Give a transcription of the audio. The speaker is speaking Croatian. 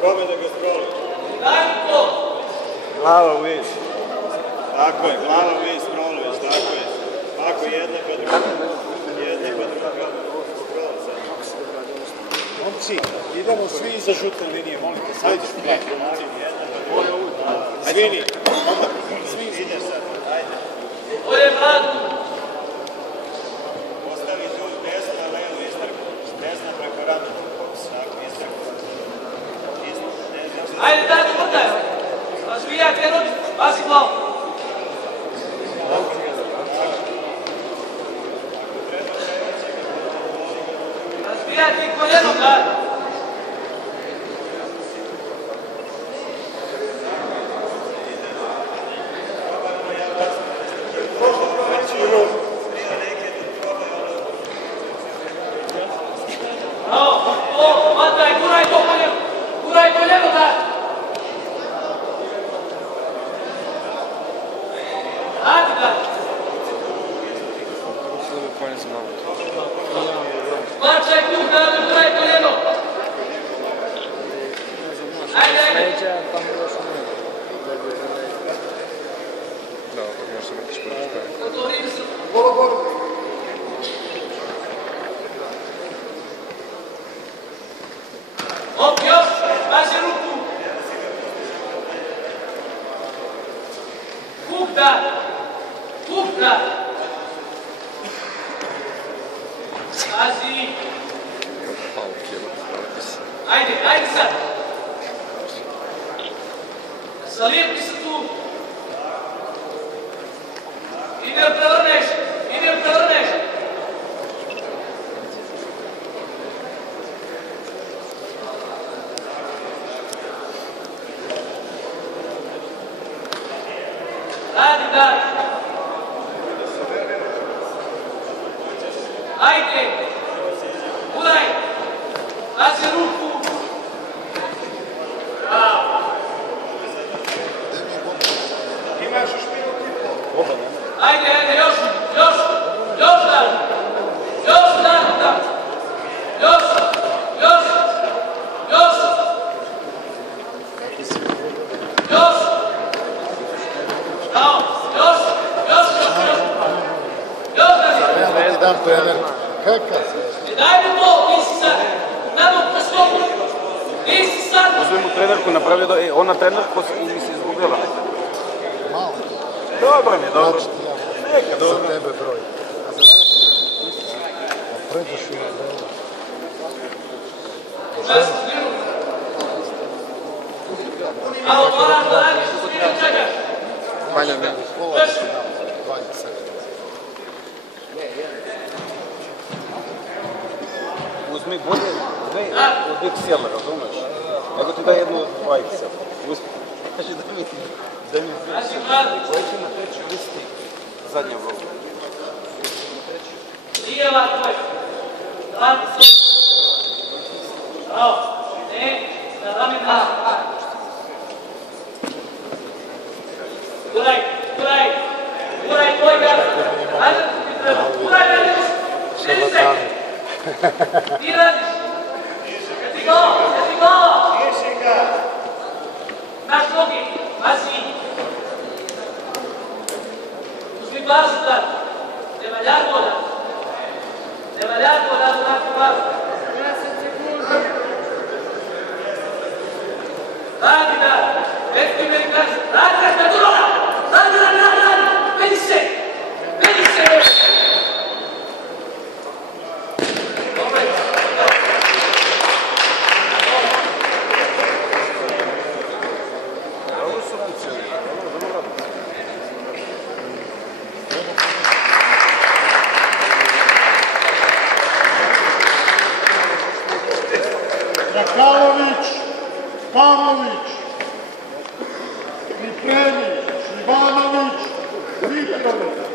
Probaj da ga sproli. Glava u vis. Tako je, glava u vis, sproliš, tako je. Ako jedna pa druga. Jedna pa druga. Sproli sad. Momci, idemo svi iza žutne linije, molim te, sajde. Izvini. Ideš sad, ajde. Bolje bradu. Ostavi tu desno, levo istrku. Desno preko ramena. Tako, istrku. Ajde, daj, vrtaj. Razvijaj, Perović, bazi glavu. Razvijaj ti koljenom, daj. Guraj koljeno, daj. Radi, daj. Plačaj kuk, daj, guraj koljeno. Ajde, ajde. Otvorili se. Op, još, bazi ruku. Kuk da. Kuk da. Bazi. Ajde, ajde sad. Zalijepi se tu. Idem prevrneš, idem prevrneš. Radi, daj. Ajde. Udaj. Bazi ruku. Bravo. Imaš još minuti i pol. Ajde, ajde, još dan. Još dan. Još. Bravo, još dan. Dan trener, kakav se? Daj mu to, ti si sad, namo po skopu, ti si sad. Uzmi mu trenerku, napravio da, ona trenerku mi se izgubila. Malo. Dobro mi je, dobro. Znači, Neka, dobro. za tebe broj. A pređeš u dobro. Alo, moram da radiš, što se vidim čekaš. Manja me. Pola si nam, 20 sekunda. Uzmi bolje dve od XL, razumeš? Nego ti daj jednu od 2 XL. Uzmi. Znači da mi Znači, bradi. koji će na treći listi zadnja vloga. Lijeva tvoj. Radi se. Bravo. Ne, da ramena. Guraj tvoj gaz. Ajde, ti treba. Guraj, radiš. Širi se. Ti radiš. Jesi go. Naš nogi, bazi. Uzmi bazu, da. Ne valja goda. Da onako bazu. Radi, da. Već mi kaže. Radi, Vedi se. Dobre. Ovo su nam cijeli, vrlo rado. Zakalović, Pavlović, Pripremi, Ivanović, Mitrović.